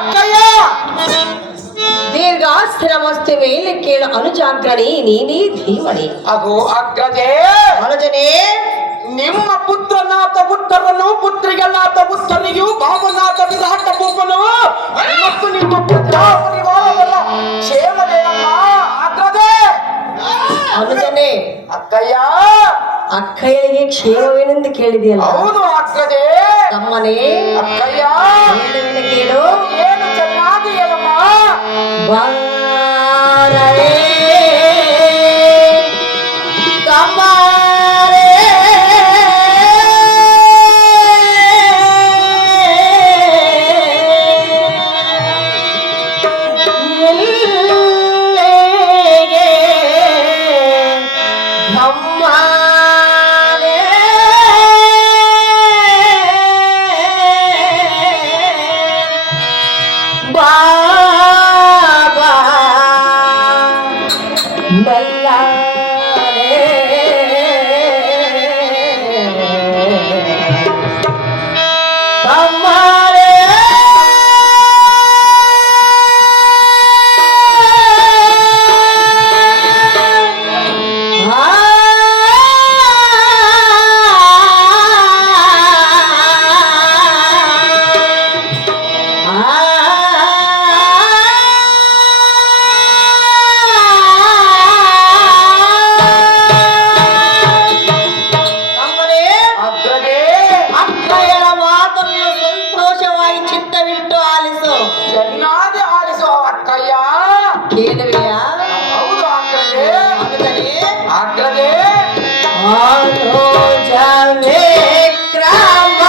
ಅಕ್ಕಯ್ಯ ದೀರ್ಘಾಸ್ಥಿರಮಸ್ತಿ ಮೇಲೆ ಕೇಳ ಅನುಜಾಗ್ರಣಿ ನೀನೇ ಧೀಮಣಿ. ಅದು ಅಗ್ರಜೆ ಅನುಜನೇ, ನಿಮ್ಮ ಪುತ್ರನಾಥ ಉತ್ತರನು ಪುತ್ರಿಗನಾಥ ಉತ್ತರಿಯು ಭಾವನಾಥ ವಿರಾಟ ಭೂಪನು ಮತ್ತು ನಿಮ್ಮ ಪುತ್ರ ಪರಿವಾರವಲ್ಲ ಕ್ಷೇಮವೇನಮ್ಮ ಅಗ್ರಜೆ. ಅನುಜನೇ, ಅಕ್ಕಯ್ಯ ಅಕ್ಕಯ್ಯಗೆ ಕ್ಷೇಮವೇನೆಂದು ಕೇಳಿದೆಯಲ್ಲ? ಹೌದು ಅಗ್ರಜೆ. ತಮ್ಮನೇ, ಅಕ್ಕಯ್ಯ ಹೇಳುವೆನು ಕೇಳು. ಏನು ಚೆನ್ನಾಗಿ ಹೇಳಮ್ಮ. ಬಾರೇ ಕಮಾರೇ ಇಲ್ಲಿಗೆ ಧಮ್ಮಾರೇ ಬಾಬಾ ಬಲ್ಲಾರೆ ತಮ್ಮಾರೆ ಅಗ್ರಜೆ ಅಕ್ಕಯ್ಯನ ಮಾತನ್ನು ಸಂತೋಷವಾಗಿ ಚಿತ್ತವಿಟ್ಟು ಆಲಿಸು. ಚೆನ್ನಾಗಿ ಆಲಿಸೋ ಅಕ್ಕಯ್ಯ. ಕೇಳುವೆಯಾ? ಹೌದು ಅಗ್ರಜೆ. ಅನುಜನೇ, ಅಗ್ರಜೆ ಅನುಜವೇ ಕ್ರಮ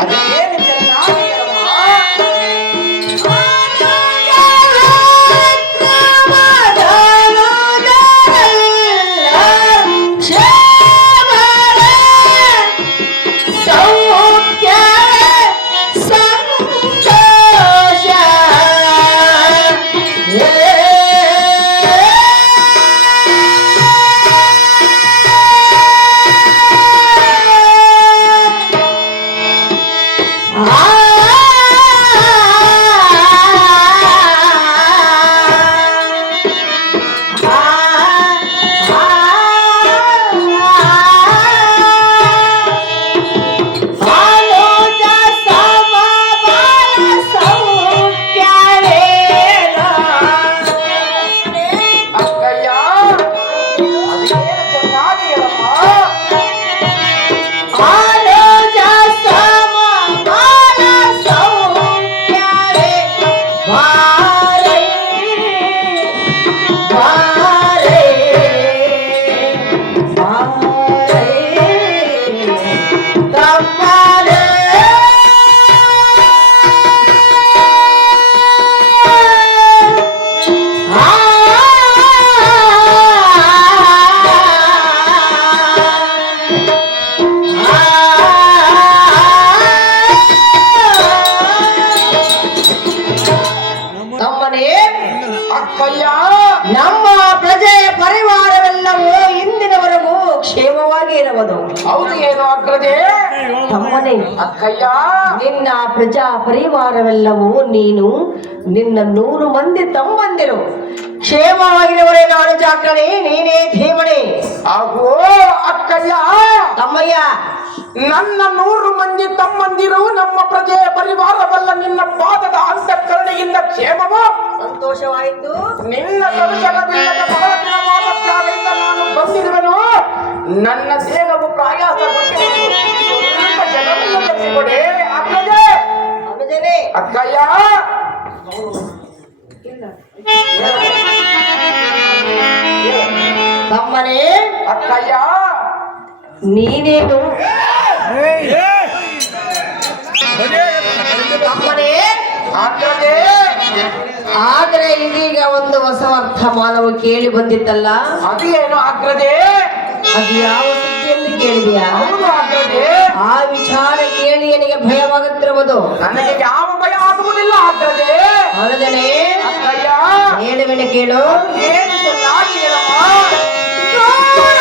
ಅದೇನು ಚೆನ್ನಾಗಿ ಹೇಳಮ್ಮ. ಅಕ್ಕಯ್ಯ ಅದೇನು ಚೆನ್ನಾಗಿ ಹೇಳಮ್ಮ. ತಮ್ಮನೇ, ಅಕ್ಕಯ್ಯ ನಮ್ಮ ಪ್ರಜೆಯ ಪರಿವಾರವೆಲ್ಲವೂ ಇಂದಿನವರೆಗೂ ಕ್ಷೇಮವಾಗಿ ಇರುವುದು. ಹೌದು ಏನು ಅಗ್ರಜೆ. ತಮ್ಮನೇ, ಅಕ್ಕಯ್ಯ ನಿನ್ನ ಪ್ರಜಾ ಪರಿವಾರವೆಲ್ಲವೂ ನೀನು ನಿನ್ನ 100 ಮಂದಿ ತಮ್ಮಂದಿರು ಕ್ಷೇಮವಾಗಿರುವರೆ ನಾನು ಜಾಗ್ರಣೆ ನೀನೇ ಧೀಮಣಿ. ಆಗೋ ಅಕ್ಕಯ್ಯ ತಮ್ಮಯ್ಯ, ನನ್ನ 100 ಮಂದಿ ತಮ್ಮಂದಿರು ನಮ್ಮ ಪ್ರಜೆ ಪರಿವಾರವಲ್ಲ ನಿನ್ನ ಪಾದದ ಅಂತಃಕರಣೆಯಿಂದ ಕ್ಷೇಮವೋ ಸಂತೋಷವಾಯಿತು. ನಿನ್ನ ದರ್ಶನವಿಲ್ಲದ ಬಹಳ ದಿನವಾದ ತ್ಯಾಗದಿಂದ ನಾನು ಬಂದಿರುವೆನು. ನನ್ನ ದೇಹವು ಪ್ರಯಾಸಗೊಂಡಿರುವುದು ಸ್ವಲ್ಪ ಜನರನ್ನು ಕಟ್ಟಿಕೊಡೆ ಅಕ್ಕಯ್ಯ. ಅನುಜನೇ, ಅಕ್ಕಯ್ಯ ತಮ್ಮನೇ, ಅಕ್ಕಯ್ಯ ನೀನೇನು ತಮ್ಮನೇ, ಅಕ್ಕಯ್ಯ ಆದರೆ ಇದೀಗ ಒಂದು ಹೊಸ ವರ್ತಮಾನವು ಕೇಳಿ ಬಂದಿತ್ತಲ್ಲ, ಅದೇನು ಅಗ್ರಜೆ. ಅದು ಯಾವ ಸುದ್ದಿ ಎಂದು ಕೇಳಿದೆಯಾ? ಹೌದು ಅಗ್ರಜೆ. ಆ ವಿಚಾರ ಕೇಳಿ ನನಗೆ ಭಯವಾಗುತ್ತಿರುವುದು. ನನಗೆ ಯಾವ ಭಯ ಆಗುವುದಿಲ್ಲ ಅಗ್ರಜೆ. ಅನುಜನೇ, ಅಕ್ಕಯ್ಯ ಹೇಳುವೆನು ಕೇಳು. ಏನು ಚೆನ್ನಾಗಿ ಹೇಳಮ್ಮ. ದೂರ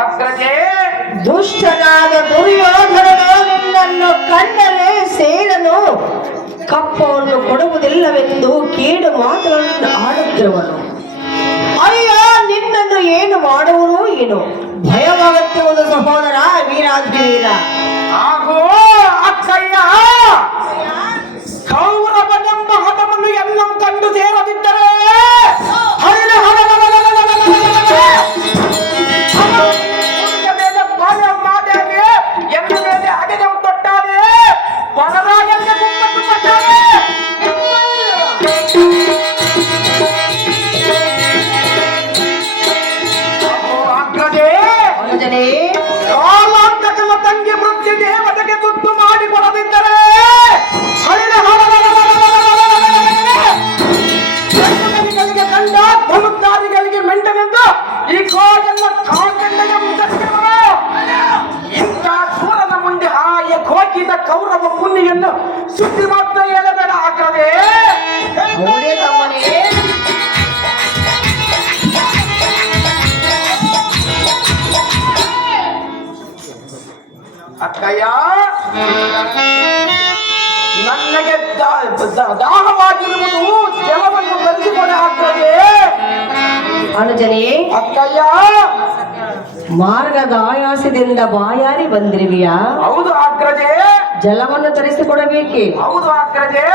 ಅಗ್ರಜೆ ದುಷ್ಟನಾದ ದುರ್ಯೋಧನನು ನಿನ್ನನ್ನು ಕಂಡರೆ ಸೇರನು, ಕಪ್ಪವನ್ನು ಕೊಡುವುದಿಲ್ಲವೆಂದು ಕೇಡು ಮಾತುಗಳನ್ನು ಆಡುತ್ತಿರುವನು. ಅಯ್ಯ, ನಿನ್ನನ್ನು ಏನು ಮಾಡುವರು ಏನು? ಭಯವಾಗುತ್ತಿರುವುದು ಸಹೋದರ ವೀರಾಂಜನೇಯ. ಆಗೋ ಅಕ್ಕಯ್ಯ, ಕೌರವನೆಂಬ ಹಠವನ್ನು ಎನ್ನಂ ಕಂಡು ಸೇರದಿದ್ದರೆ ಮೇಲೆ ಮಾತಾಡಿ ಎನ್ನ ಮೇಲೆ ಅಗೆದೆ ತೊಟ್ಟಾನೆ, ಬಲರಾಜನಿಗೆ ಗುಮ್ಮಟ್ಟು ಕೊಟ್ಟಾನೆ. ಕಾಲಾಂತಕನ ತಂಗಿ ವೃತ್ತಿ ದೇವತೆಗೆ ತುತ್ತು ಮಾಡಿ ಕೊಡದಿದ್ದರೆ ಗಳಿಗೆ ಕಂಡ ಧನುಧಾರಿಗಳಿಗೆ ಮೆಂಟನೆಂದು ಈ ಕೋಜನ್ನ ಕಾಲ್ಗಂಡೆಗೆ ಮುಚ್ಚರಿಸಿರುವರು. ಇಂಥ ಸೂರನ ಮುಂದೆ ಹಾಗೆ ಕೋಕಿದ ಕೌರವ ಪುಣ್ಯನ್ನು ಸುದ್ದಿ ಮಾತ್ರ ಹೇಳಬೇಡ ಹಾಕದೆ. ಅಕ್ಕಯ್ಯ, ನನಗೆ ದಾಹವಾಗಿರುವುದು ಜಲವನ್ನು ಬರೆಸಿಕೊಂಡು ಹಾಕ್ತದೆ. ಅನುಜನೇ, ಅಕ್ಕಯ್ಯ, ಮಾರ್ಗದ ಆಯಾಸದಿಂದ ಬಾಯಾರಿ ಬಂದಿರುವಿಯಾ? ಹೌದು ಅಗ್ರಜೆ. ಜಲವನ್ನು ತರಿಸಿಕೊಡಬೇಕೆ? ಹೌದು ಅಗ್ರಜೆ.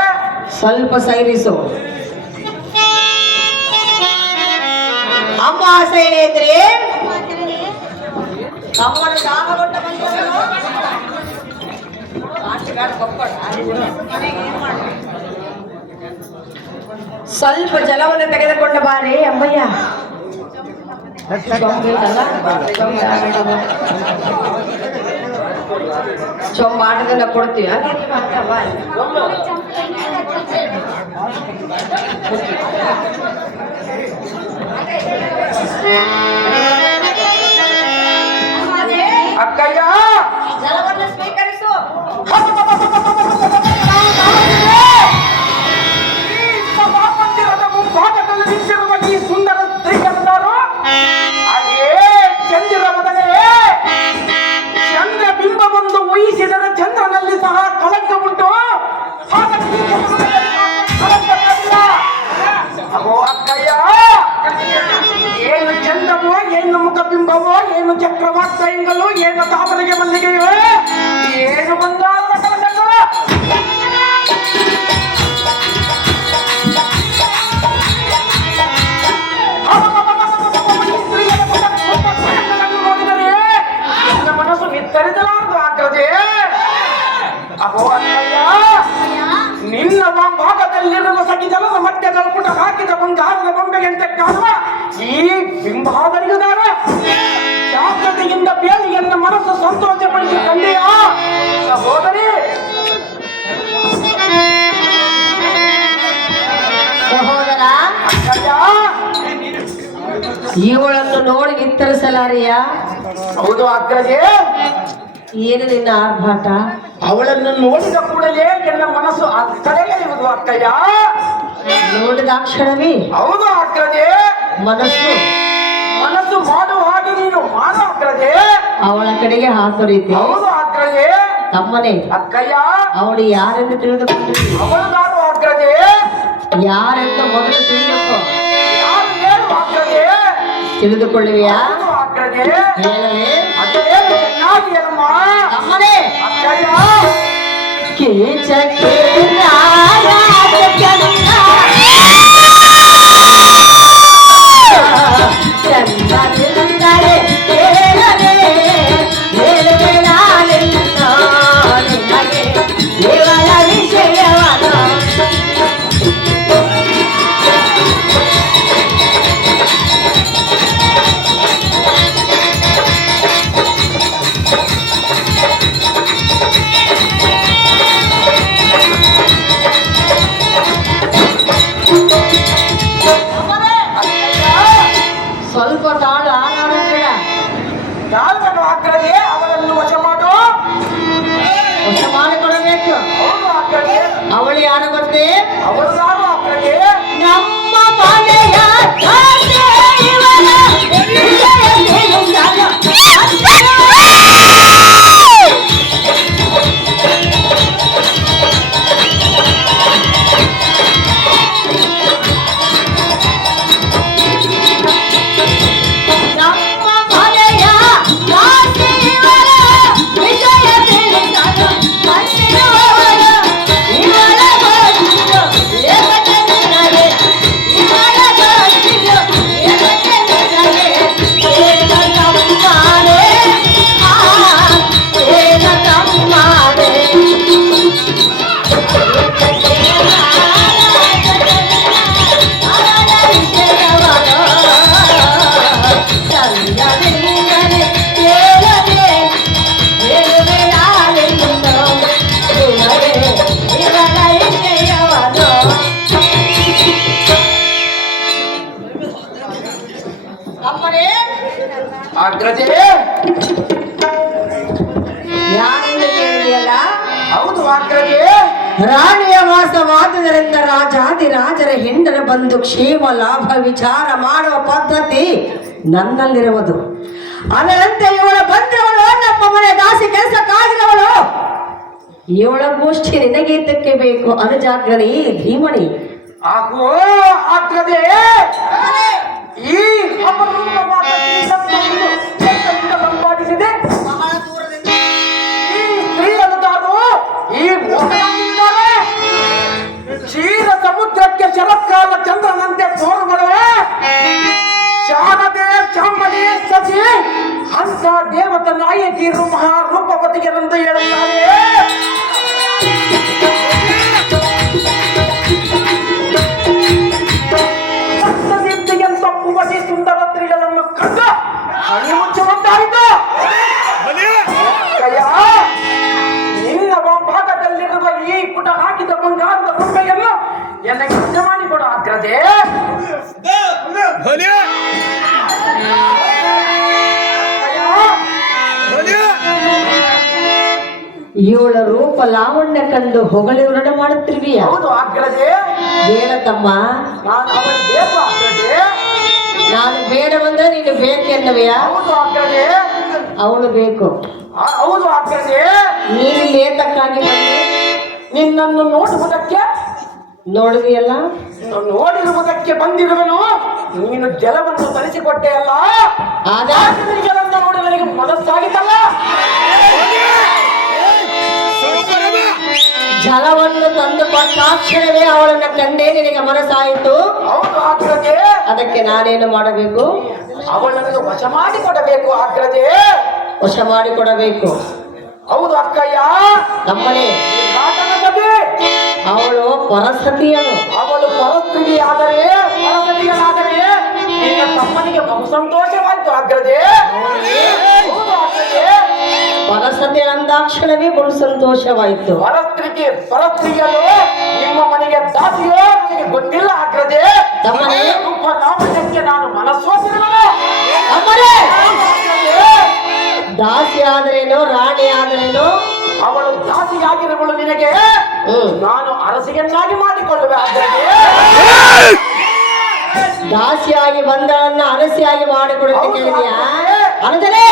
ಸ್ವಲ್ಪ ಸೈರಿಸು. ಅಮ್ಮ ಸೇರಿದ್ರೆ ತಮ್ಮನ ದಾಹಗೊಂಡ ಸ್ವಲ್ಪ ಜಲವನ್ನು ತೆಗೆದುಕೊಂಡು ಬಾರೆ ಅಮ್ಮಯ್ಯ. ಚೊಂಬಾಟದನ್ನ ಕೊಡ್ತೀವಿ. ಅಕ್ಕಯ್ಯ, ಜಲವನ್ನು ಸ್ವೀಕರಿಸು. ಮಂದಿರದ ಮುಂಭಾಗದಲ್ಲಿ ನಿಂತಿರುವ ಈ ಸುಂದರ ಸ್ತ್ರೀಯರು ಹಾಗೇ ಚಂದಿರ ಬದಲೇ ಚಂದ್ರ ಬಿಂಬವೊಂದು ಊಹಿಸಿದರೆ ಚಂದ್ರನಲ್ಲಿ ಸಹ ಕಳಂಕ ಉಂಟು. ಅಗೋ ಅಕ್ಕಯ್ಯ, ಏನು ಚಂದ್ರವೋ, ಏನು ಮುಖಬಿಂಬವೋ, ಏನು ಚಕ್ರವಾರ್ತೆಗಳು, ಏನು ತಾವರೆಗೆ ಮಲ್ಲಿಗೆಯೋ, ಏನು ಬಂಗಾರದ ಕಲಂಕಗಳು. ನೋಡಿದರೆ ನನ್ನ ಮನಸ್ಸು ನಿತ್ತರಿಸಲಾರದು ಅಗ್ರಜೆ. ಅಗೋ ಅಕ್ಕಯ್ಯ, ನಿನ್ನ ಭಾಗದಲ್ಲಿರುವ ಸಗಿಜಲದ ಮಧ್ಯ ಕಲ್ಪುಟ ಹಾಕಿದ ಬಂಗಾರದ ಬೊಂಬೆಗೆಂತೆ ಕಾಣುವ ಈ ಬಿಂಬಾದರಿಯುದಾರ ಜಾಗ್ರತೆಯಿಂದ ಬೇಲಿ ಎನ್ನ ಮನಸ್ಸು ಸಂತೋಷಪಡಿಸಿ ಕಂಡೆಯಾ ಸಹೋದರಿ? ಸಹೋದರ, ಇವಳನ್ನು ನೋಡಿ ವಿತ್ತರಿಸಲಾರಿಯ? ಹೌದು ಅಗ್ರಜೆ. ಏನು ನಿನ್ನ ಆರ್ಭಾಟ? ಅವಳನ್ನು ನೋಡಿದ ಕೂಡಲೇ ನನ್ನ ಮನಸ್ಸು ಕಡೆಗೆಳೆಯುವುದು ಅಕ್ಕಯ್ಯ. ನೋಡಿದ ಕ್ಷಣವೇ? ಹೌದು ಅಗ್ರಜೆ. ಮನಸ್ಸು ಮನಸ್ಸು ಮಾಡುವ ಹಾಗೆ ನೀನು ಮಾಡು ಅಗ್ರಜೆ. ಅವಳ ಕಡೆಗೆ ಹಾತೊರೀತಿ. ಹೌದು ಅಗ್ರಜೆ. ತಮ್ಮನೇ ಅಕ್ಕಯ್ಯ, ಅವಳು ಯಾರೆಂದು ತಿಳಿದುಕೊಂಡಿರಿ? ಅವಳು ಅಗ್ರಜೆ. ಯಾರೆಂದು ಮೊದಲು ತಿಳಿದುಕೋ. ಯಾರು ಹೇಳು ಅಗ್ರಜೆ. ತಿಳಿದುಕೊಳ್ಳುವಿಯಾ? ಅಗ್ರಜೆ. ಹೇಳಲೇ? ಅದೇ ಚೆನ್ನಾಗಿ ಹೇಳಮ್ಮ. ತಮ್ಮನೇ. ಅಕ್ಕಯ್ಯ, ಚಂದರೆ ದೇವರ ವಿಷಯವನ ಸ್ವಲ್ಪ ತಾಳು. ಆನಾಡುತ್ತಿಲ್ಲ. ಯಾರನ್ನು ಅಗ್ರಜೆ ಅವಳನ್ನು ವಶ ಮಾಡು. ವಶ ಮಾಡಿಕೊಡಬೇಕು. ಹೌದು ಅಗ್ರಜೆ. ಅವಳು ಯಾರು ಗೊತ್ತೇ? ಅವಳು ಯಾರು ಅಗ್ರಜೆ? ನಮ್ಮ ಮನೆಯ ರಾಣಿಯ ವಾಸವಾದುದರಿಂದ ರಾಜಾದಿರಾಜರ ಹೆಂಡರ ಬಂದು ಕ್ಷೇಮ ಲಾಭ ವಿಚಾರ ಮಾಡುವ ಪದ್ಧತಿ ನನ್ನಲ್ಲಿರುವುದು. ಅದರಂತೆ ಇವಳ ಬಂದವಳು ನಮ್ಮ ಮನೆ ದಾಸಿ ಕೆಲಸಕ್ಕಾಗಿದವಳು. ಇವಳ ಗೋಷ್ಠಿ ನಿನಗೀತಕ್ಕೆ ಬೇಕು ಅನುಜಾಗ್ರಣಿ ಧೀಮಣಿ. ಆಗೋ ಆಗ್ರದೆ ಈ ಅಪರೂಪವಾದ ಶ್ರೀರತ್ನವನ್ನು ಎಲ್ಲಿಂದ ಸಂಪಾದಿಸಿದೆ? ಈ ಸ್ತ್ರೀಯನ್ನು ತಾನು ಈ ಮೋಹನಲ್ಲಿದ್ದಾರೆ. ಕ್ಷೀರ ಸಮುದ್ರಕ್ಕೆ ಶರತ್ಕಾಲ ಚಂದ್ರನಂತೆ ತೋರುಗಳು ಶಾರದೆ ಚಾಮಡಿ ಸತಿ ಅಂತ ದೇವತ ನಾಯಕಿಯರು ಮಹಾರೂಪವತಿಯರೆಂದು ಹೇಳುತ್ತಾರೆ. ತಪ್ಪುವಟಿ ಸುಂದರ ಸ್ತ್ರೀಗಳನ್ನು ಕಂಡು ಹಣಿ ಮುಚ್ಚುವಂತಾಯಿತು. ನಿನ್ನ ಭಾಗದಲ್ಲಿರುವ ಈ ಪುಟ ಹಾಕಿದ ಬಂಗಾರದ ಗೊಂಬೆಯನ್ನು ನನಗೆ ಸಿದ್ಧ ಮಾಡಿಕೊಡು ಆಗ್ರದೆ. ಇವಳ ರೂಪ ಲಾವಣ್ಯ ಕಂಡು ಹೊಗಳಿ ಹೊರಡ ಮಾಡುತ್ತಿರುವಿಯ? ಹೌದು ಆಗ್ರದೆ. ಬೇಡ ತಮ್ಮ, ನಾನು ಅವಳು ಬೇಕು ಆಗ್ರದೆ. ನಾನು ಬೇಡ ಬಂದ್ರೆ ನೀನು ಬೇಕೆನ್ನುವೆಯ? ಹೌದು ಆಗ್ರದೆ. ಅವಳು ಬೇಕು. ಹೌದು ಆಗ್ರದೆ. ನೀನು ಏತಕ್ಕಾಗಿ ಬಂದೆ? ನಿನ್ನನ್ನು ನೋಡುವುದಕ್ಕೆ. ನೋಡುವಿಯಲ್ಲ? ನೋಡಿರುವುದಕ್ಕೆ ಬಂದಿರುವನು. ನೀನು ಜಲವನ್ನು ತರಿಸಿಕೊಟ್ಟೆ ಅಲ್ಲ, ಆಗ ಜಲವನ್ನು ನೋಡಿ ನನಗೆ ಮನಸ್ಸಾಗಿತ್ತಲ್ಲ. ಜಲವನ್ನು ತಂದು ಕೊಟ್ಟಾಕ್ಷಣವೇ ಅವಳನ್ನ ಕಂಡೇ ನಿನಗೆ ಮನಸ್ಸಾಯಿತು. ಹೌದು ಆಗ್ರದೆ. ಅದಕ್ಕೆ ನಾನೇನು ಮಾಡಬೇಕು? ಅವಳನ್ನು ವಶ ಮಾಡಿಕೊಡಬೇಕು ಆಗ್ರದೆ. ವಶ ಮಾಡಿಕೊಡಬೇಕು. ಹೌದು ಅಕ್ಕಯ್ಯ. ತಮ್ಮನೇ, ಅವಳು ಪರಸತಿಯನು. ಅವಳು ಪರಸ್ತ್ರೀಯಾದರೆ ನಿನ್ನ ತಮ್ಮನಿಗೆ ಬಹು ಸಂತೋಷವಾಯಿತು ಆಗ್ರದೆ. ಹೌದು ಆಗ್ರದೆ. ಪರಸತಿ ಅಂದಾಕ್ಷಣವೇ ಬಹು ಸಂತೋಷವಾಯಿತು. ಪರಸ್ತ್ರೀಯರು ನಿಮ್ಮ ಮನೆಗೆ ದಾಸಿಯೋ ನನಗೆ ಗೊತ್ತಿಲ್ಲ ಆಗ್ರದೆ. ತಮ್ಮನೇ, ನಾಮಕ್ಕೆ ನಾನು ಮನಸ್ಸೋತಿರುವನು. ದಾಸಿ ಆದರೇನೋ ರಾಣಿ ಆದರೇನೋ ಅವಳು ದಾಸಿಯಾಗಿರುವಳು ನಿನಗೆ ನಾನು ಅರಸಿಯನ್ನಾಗಿ ಮಾಡಿಕೊಳ್ಳುವೆ ಆಗ್ರದೆ. ದಾಸಿಯಾಗಿ ಬಂದಳನ್ನ ಅರಸಿಯಾಗಿ ಮಾಡಿಕೊಡುತ್ತೆ ಕೇಳಿದೆಯಾ? ಅನುಜನೇ,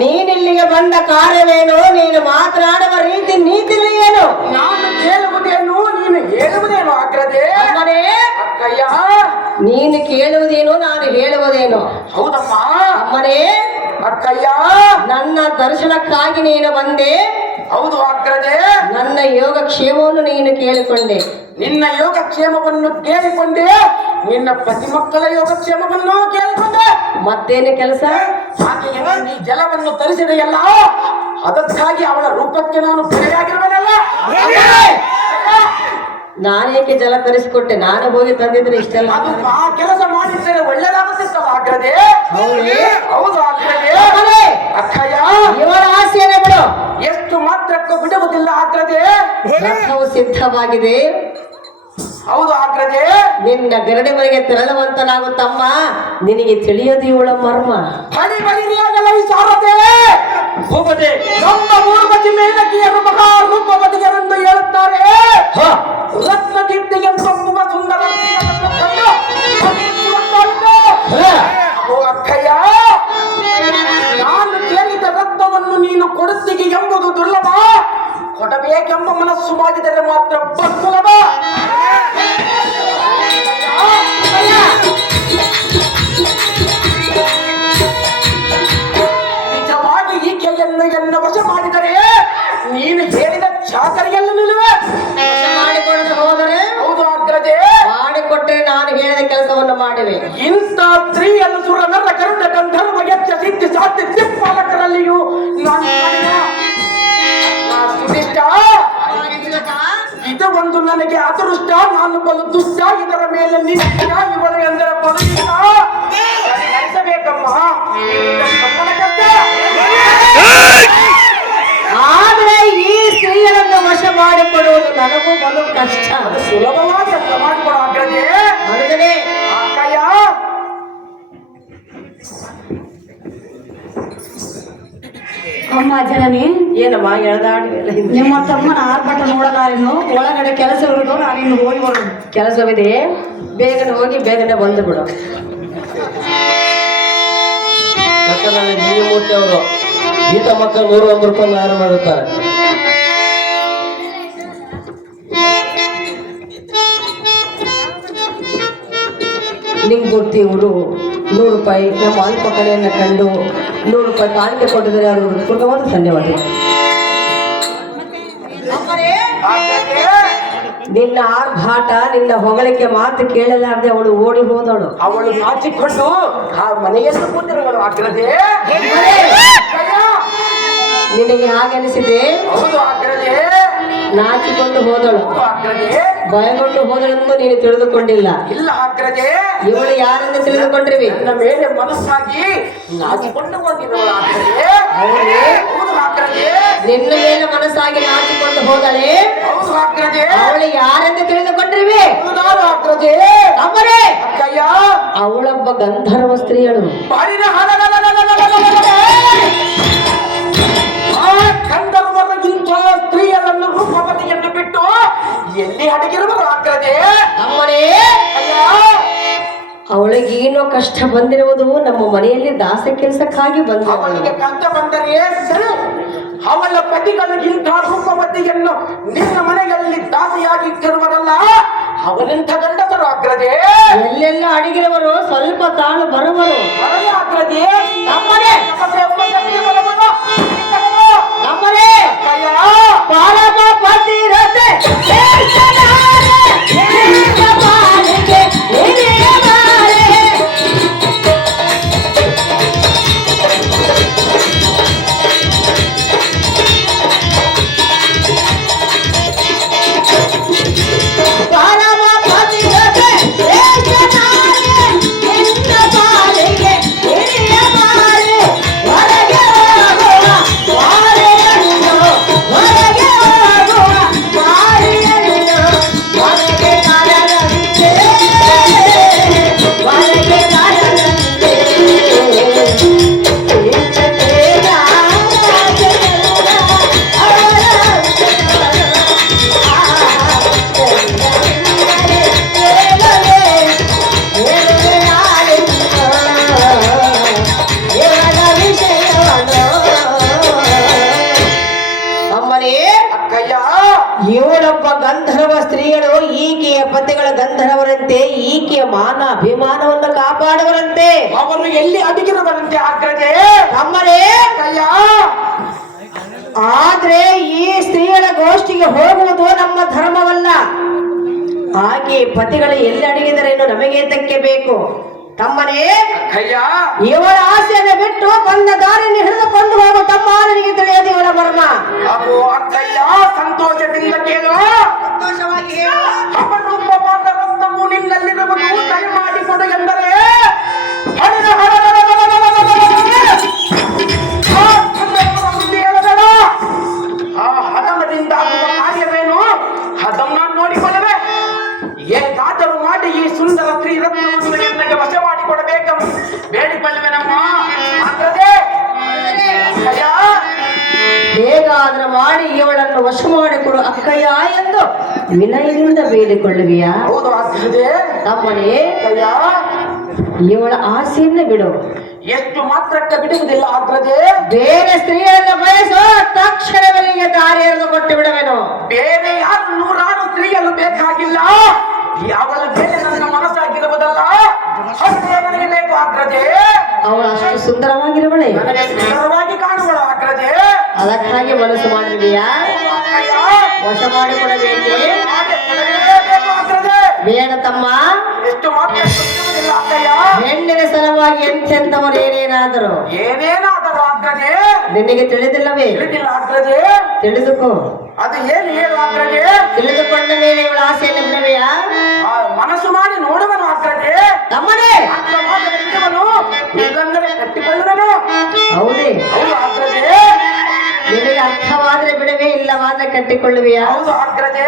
ನೀನಿಲ್ಲಿಗೆ ಬಂದ ಕಾರ್ಯವೇನು? ನೀನು ಮಾತನಾಡುವ ರೀತಿ ನೀತಿಲಿ ಏನು? ನಾನು ಕೇಳುವುದೇನು, ನೀನು ಹೇಳುವುದೇನು ಆಗ್ರದೆ? ಅಕ್ಕಯ್ಯ, ನೀನು ಕೇಳುವುದೇನು, ನಾನು ಹೇಳುವುದೇನು? ಹೌದಮ್ಮ. ಅಮ್ಮನೇ, ಅಕ್ಕಯ್ಯ, ನನ್ನ ದರ್ಶನಕ್ಕಾಗಿ ನೀನು ಬಂದೆ. ಹೌದು ಆಗ್ರದೆ. ನನ್ನ ಯೋಗಕ್ಷೇಮವನ್ನು ನೀನು ಕೇಳಿಕೊಂಡೆ. ನಿನ್ನ ಯೋಗಕ್ಷೇಮವನ್ನು ಕೇಳಿಕೊಂಡೆ, ನಿನ್ನ ಪತಿ ಮಕ್ಕಳ ಯೋಗಕ್ಷೇಮವನ್ನು ಕೇಳಿಕೊಂಡೆ. ಮತ್ತೇನು ಕೆಲಸ? ಹಾಗೆ ನೀ ಜಲವನ್ನು ತರಿಸಿದೆಯಲ್ಲ, ಅದಕ್ಕಾಗಿ ಅವಳ ರೂಪಕ್ಕೆ ನಾನು ಬೆಲೆಯಾಗಿರುವನಲ್ಲ. ನಾನೇಕೆ ಜಲ ತರಿಸಿಕೊಟ್ಟೆ? ನಾನು ಹೋಗಿ ತಂದಿದ್ರೆ ಇಷ್ಟೆಲ್ಲ. ಅದು ಆ ಕೆಲಸ ಮಾಡಿದ್ರೆ ಒಳ್ಳೆದಾಗುತ್ತಿತ್ತಲ್ಲ ಆಗ್ರದೆ. ಹೌದು ಆಗ್ರದೆ. ಅಕ್ಕಯ್ಯ, ಇವರ ಆಸೆಯನ್ನೇ ಬಿಡು. ಎಷ್ಟು ಮಾತ್ರಕ್ಕೂ ಬಿಡುವುದಿಲ್ಲ ಆಗ್ರದೆ. ರಥವು ಸಿದ್ಧವಾಗಿದೆ. ಹೌದು ಆಗ್ರದೆ. ನಿನ್ನ ಗರಡಿ ಮನೆಗೆ ತೆರಳುವಂತನಾಗು ತಮ್ಮ. ನಿನಗೆ ತಿಳಿಯದು ಇವಳ ಮರ್ಮ. ಬಳಿ ಬಳಿಯಾಗಲ್ಲ ಈ ಸಾರದೆ. ಹೋಗದೆ ನಮ್ಮ ಊರ್ವತಿ ಮೇಲಕಿಯರು ಮಹಾರೂಪವತಿಯರೆಂದು ಹೇಳುತ್ತಾರೆ. ರತ್ನ ದೀಪ್ತಿಗೆ ತುಂಬುವ ಸುಂದರ ಅಕ್ಕಯ್ಯ, ನಾನು ಕೇಳಿದ ರತ್ನವನ್ನು ನೀನು ಕೊಡುತ್ತೀಗಿ ಎಂಬುದು ದುರ್ಲಭ. ಕೊಡಬೇಕೆಂಬ ಮನಸ್ಸು ಮಾಡಿದರೆ ಮಾತ್ರ ಸುಲಭ. ನಿಜವಾಗಿ ಈಕೆಯನ್ನು ಎನ್ನ ವಶ ಮಾಡಿದರೆ ನೀನು ಹೇಳಿದ ಚಾಕರಿಯನ್ನು ನಿಲ್ಲುವೆ. ಮಾಡಿಕೊಳ್ಳಲು ಹೋದರೆ ಹೌದು ಅಗ್ರಜೆ, ಮಾಡಿಕೊಟ್ಟರೆ ನಾನು ಹೇಳಿದ ಕೆಲಸವನ್ನು ಮಾಡುವೆ. ಇಂಥ ಸ್ತ್ರೀಯನ್ನು ಸುರನರ ಗರುಡ ಗಂಧರ್ವ ಯಕ್ಷ ಸಿದ್ಧಿ ಸಾಧ್ಯ ದಿಕ್ಪಾಲಕರಲ್ಲಿಯೂ ನಾನು ಕಾಣೆನ. ಸುನಿಷ್ಠ, ಇದು ಒಂದು ನನಗೆ ಅದೃಷ್ಟ. ನಾನು ಬಲು ದುಷ್ಟ. ಇದರ ಮೇಲೆ ನಿಶ್ಚಯ ಇವಳು ಎಂದರ ಬದುಕಿನ ನಡೆಸಬೇಕಮ್ಮ. ಆದ್ರೆ ಈ ಸ್ತ್ರೀಗಳನ್ನು ವಶ ಮಾಡಿಕೊಡುವುದು ನನಗೂ ಬಲು ಕಷ್ಟ. ಸುಲಭವಾಗಿ ಅರ್ಥ ಮಾಡಿಕೊಡ ಅಗ್ರಜೆ. ಅಲ್ಲದೆ ಅಕ್ಕಯ್ಯ, ಅಮ್ಮ ಜನನಿ, ಏನಮ್ಮ ಎಳೆದಾಡಿ ನಿಮ್ಮ ತಮ್ಮನ ಆರ್ಭಟ ನೋಡಲಾರೇನು? ಒಳಗಡೆ ಕೆಲಸ ಇರುವುದು, ನಾನಿನ್ನು ಹೋಗಿ ಬರೋದು. ಕೆಲಸವಿದೆ, ಬೇಗನೆ ಹೋಗಿ ಬೇಗನೆ ಬಂದು ಬಿಡು. ಜೀವಿಮೂರ್ತಿ ಅವರು ಗೀತ ಮಕ್ಕಳು 101 ರೂಪಾಯಿ ದಾನ ಮಾಡುತ್ತಾರೆ. ಲಿಂಗಮೂರ್ತಿ ಅವರು 100 ರೂಪಾಯಿ ನಮ್ಮ ಅಲ್ಪ ಕಲೆಯನ್ನು ಕಂಡು 100 ರೂಪಾಯಿ ಕಾಣಿಕೆ ಕೊಟ್ಟಿದ್ದಾರೆ. ಅವರು ಹೃತ್ಪೂರ್ವಕವಾದ ಧನ್ಯವಾದ. ಅಗ್ರಜೆ, ನಿನ್ನ ಆರ್ಭಾಟ, ನಿನ್ನ ಹೊಗಳಿಕೆ ಮಾತು ಕೇಳಲಾರದೆ ಅವಳು ಓಡಿ ಹೋದವಳು. ಅವಳು ನಾಚಿಕೊಂಡು ಆ ಮನೆಯನ್ನು ಕೂತಿರುವಳು ಅಗ್ರಜೆ. ಅಕ್ಕಯ್ಯ, ನಿನಗೆ ಹಾಗನಿಸಿದೆ? ಹೌದು ಅಗ್ರಜೆ, ನಾಚಿಕೊಂಡು ಹೋದಳು, ಹೌದು ಅಗ್ರಜೆ. ಭಯಗೊಂಡು ಹೋದಳೆಂದು ನೀನು ತಿಳಿದುಕೊಂಡಿಲ್ಲ. ಇಲ್ಲ ಅಗ್ರಜೆ, ಇವಳು ಯಾರೆಂದು ತಿಳಿದುಕೊಂಡಿರುವಿ? ನನ್ನ ಮೇಲೆ ಮನಸ್ಸಾಗಿ ನಾಚಿಕೊಂಡು ಹೋಗಿರುವಳು ಅಗ್ರಜೆ. ಹೌದೇ? ಹೌದು ಅಗ್ರಜೆ, ನಿನ್ನ ಮೇಲೆ ಮನಸ್ಸಾಗಿ ನಾಚಿಕೊಂಡು ಹೋದಳೆ. ಹೌದು ಅಗ್ರಜೆ. ಅವಳು ಯಾರೆಂದು ತಿಳಿದುಕೊಂಡಿರುವಿ? ಹೌದಾರು ಅಗ್ರಜೆ. ಅಮ್ಮರೇ, ಅಕ್ಕಯ್ಯ, ಅವಳೊಬ್ಬ ಗಂಧರ್ವ ಸ್ತ್ರೀಯಳು. ಬಾರಿನ ಆ ಗಂಧರ್ವರಿಗಿಂತ ಸ್ತ್ರೀಯರನ್ನು ರೂಪವತಿಯನ್ನು ಬಿಟ್ಟು ಎಲ್ಲಿ ಅಡಗಿರುವರು ಅಗ್ರಜೆ. ಅಮ್ಮನೇ, ಅಯ್ಯ, ಅವಳಿಗೇನೋ ಕಷ್ಟ ಬಂದಿರುವುದು ನಮ್ಮ ಮನೆಯಲ್ಲಿ ದಾಸ ಕೆಲಸಕ್ಕಾಗಿ ಬಂದ. ಅವಳಿಗೆ ಕಷ್ಟ ಬಂದರೆ ಸರಿ, ಅವಳ ಪತಿಗಳಿಗಿಂತ ರೂಪವತಿಯನ್ನು ನಿನ್ನ ಮನೆಯಲ್ಲಿ ದಾಸಿಯಾಗಿಟ್ಟಿರುವರಲ್ಲ, ಅವನಿಂಥ ಗಂಡಸರು ಅಗ್ರಜೆ. ಎಲ್ಲೆಲ್ಲ ಅಡಗಿರುವರು ಸ್ವಲ್ಪ ತಾಳು ಬರುವರು. ಬರಲ್ಲ ಅಗ್ರಜೆ. ಅಮ್ಮನೇ, ನಮಗೆ ಒಬ್ಬ ಶಕ್ತಿ ಬಲವನ್ನು ಅಮ್ಮನೇ, ಅಯ್ಯ, ಪಾಲಕ ಪತಿರತೆ ಇವಳೊಬ್ಬ ಗಂಧರ್ವ ಸ್ತ್ರೀಯಳು. ಈಕೆಯ ಪತಿಗಳ ಗಂಧರ್ವರಂತೆ, ಈಕೆಯ ಮಾನ ಅಭಿಮಾನವನ್ನು ಕಾಪಾಡುವರಂತೆ. ಅವರು ಎಲ್ಲಿ ಅಡಗಿರುವರಂತೆ ಅಗ್ರಜೆ. ಅಮ್ಮನೇ, ಅಯ್ಯ, ಆದ್ರೆ ಈ ಸ್ತ್ರೀಯಳ ಗೋಷ್ಠಿಗೆ ಹೋಗುವುದು ನಮ್ಮ ಧರ್ಮವಲ್ಲ. ಹಾಗೆ ಪತಿಗಳು ಎಲ್ಲಿ ಅಡಗಿದರೇನು ನಮಗೆ ತಕ್ಕೆ ಬೇಕು. ತಮ್ಮನೇ, ಅಯ್ಯ, ಇವಳ ಆಸೆಯನ್ನು ಬಿಟ್ಟು ಬಂದ ದಾರಿಯನ್ನು ಹಿಡಿದುಕೊಂಡು ಹೋಗು. ತಮ್ಮ ನನಗೆ ತಿಳಿಯದು ಇವಳ ಮರ್ಮ. ಅದು ಅಕ್ಕಯ್ಯ, ಸಂತೋಷದಿಂದ ಕೇಳು. ಅಪರೂಪವಾದ ರತ್ನವು ನಿನ್ನಲ್ಲಿರುವುದು, ದಯಮಾಡಿ ಕೊಡು ಎಂದರೆ ಆ ಹದಮದಿಂದ ಆಗುವ ಕಾರ್ಯವೇನು, ಅದನ್ನು ನಾನು ನೋಡಿಕೊಳ್ಳವೆ. ಹೇಗಾದರೂ ಮಾಡಿ ಈ ಸುಂದರ ಸ್ತ್ರೀ ರತ್ನವನ್ನು ನನಗೆ ವಶ ಮಾಡಿಕೊಡಬೇಕೆಂಬ ಬೇಡಿಕೊಳ್ಳುವೆನಮ್ಮ ಅಗ್ರಜೆ. ಅಯ್ಯ, ಹೇಗಾದ್ರೂ ಮಾಡಿ ಇವಳನ್ನು ವಶ ಮಾಡಿಕೊಡು ಅಕ್ಕಯ್ಯ ಎಂದು ವಿನಯದಿಂದ ಬೇಡಿಕೊಳ್ಳುವಿಯಾ? ಹೌದು ಅಗ್ರಜೆ. ತಮ್ಮನೇ, ಅಯ್ಯ, ಇವಳ ಆಸೆಯನ್ನು ಬಿಡು. ಎಷ್ಟು ಮಾತ್ರಕ್ಕೆ ಬಿಡುವುದಿಲ್ಲ ಅಗ್ರಜೆ. ಬೇರೆ ಸ್ತ್ರೀಯರನ್ನು ಬಯಸೋ ತಕ್ಷಣವೇ ಕಾರ್ಯ ಕೊಟ್ಟು ಬಿಡುವೆನು. ಬೇರೆ ಯಾರು ನೂರಾರು ಸ್ತ್ರೀಯರು ಬೇಕಾಗಿಲ್ಲ, ಅವಳ ಮೇಲೆ ನನ್ನ ಮನಸ್ಸಾಗಿರುವುದಲ್ಲ ಅಷ್ಟೇ ನನಗೆ ಬೇಕು ಅಗ್ರಜೆ. ಅವಳು ಅಷ್ಟು ಸುಂದರವಾಗಿರುವಳೆ, ನನಗೆ ಸುಂದರವಾಗಿ ಕಾಣುವಳು ಅಗ್ರಜೆ. ಅದಕ್ಕಾಗಿ ಮನಸ್ಸು ಮಾಡಿದೀಯಾ? ಅಕ್ಕಯ್ಯ, ವಶ ಮಾಡಿಕೊಡಬೇಕೆ? ಮಾಡಿಕೊಡಲೇಬೇಕು ಅಗ್ರಜೆ. ಬೇಡ ತಮ್ಮ, ಎಷ್ಟು ಮಾತ್ರ ಗೊತ್ತಿರುವುದಿಲ್ಲ ಅಕ್ಕಯ್ಯ. ಹೆಣ್ಣಿನ ಸಲುವಾಗಿ ಎಂತೆಂಥವರು ಏನೇನಾದರೂ ಏನೇನಾದರೂ ಅಗ್ರಜೆ ನಿನಗೆ ತಿಳಿದಿಲ್ಲವೇ? ತಿಳಿದಿಲ್ಲ ಅಗ್ರಜೆ. ತಿಳಿದುಕೋ. ಅದು ಏನು ಹೇಳು ಅಗ್ರಜೆ. ತಿಳಿದುಕೊಂಡ ಮೇಲೆ ಇವಳ ಆಸೆಯನ್ನು ಬಿಡವೆಯಾ? ಆ, ಮನಸ್ಸು ಮಾಡಿ ನೋಡುವನು ಅಗ್ರಜೆ. ತಮ್ಮನೇ, ಅರ್ಥವಾದರೆ ಬಿಡುವನು, ಇಲ್ಲಂದರೆ ಕಟ್ಟಿಕೊಳ್ಳುವನು. ಹೌದೇ? ಹೌದು ಅಗ್ರಜೆ. ನಿನಗೆ ಅರ್ಥವಾದ್ರೆ ಬಿಡುವೆ, ಇಲ್ಲವಾದ್ರೆ ಕಟ್ಟಿಕೊಳ್ಳುವೆಯಾ? ಹೌದು ಅಗ್ರಜೆ.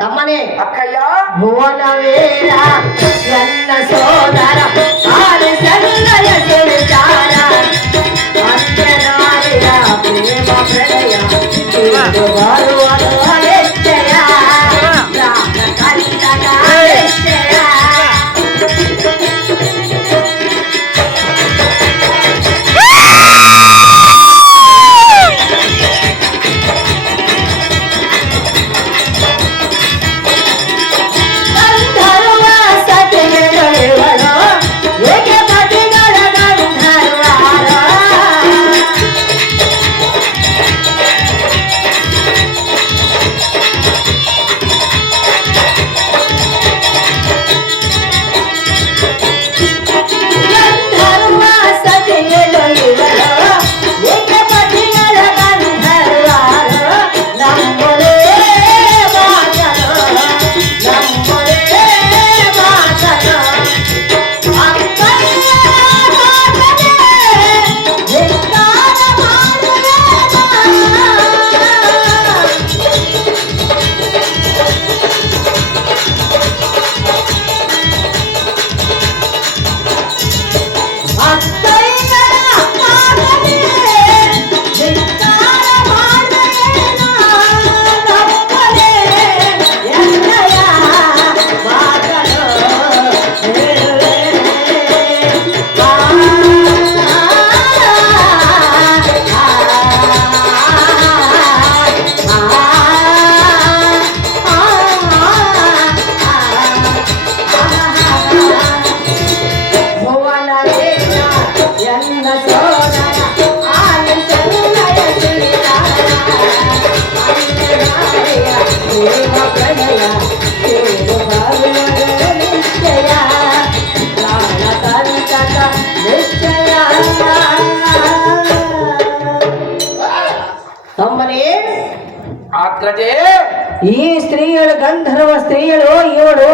ತಮ್ಮನೇ, ಅಕ್ಕಯ್ಯ, ಭುವನವೇರ ನನ್ನ ಸೋದರ ಆನೆ ಸನ್ನಯ ಸುಳಿಚಾರ ಅಂತ್ಯನಾರಿಯ ಪ್ರೇಮ ಪ್ರಣಯ ಇದು ಬರುವುದು ಅನಿಶ್ಚಯ ರಾಮ ಕಂಟಕ ನಿಶ್ಚಯ. ಅಗ್ರಜೆ. ಈ ಸ್ತ್ರೀಯಳು ಗಂಧರ್ವ ಸ್ತ್ರೀಯಳು, ಇವಳು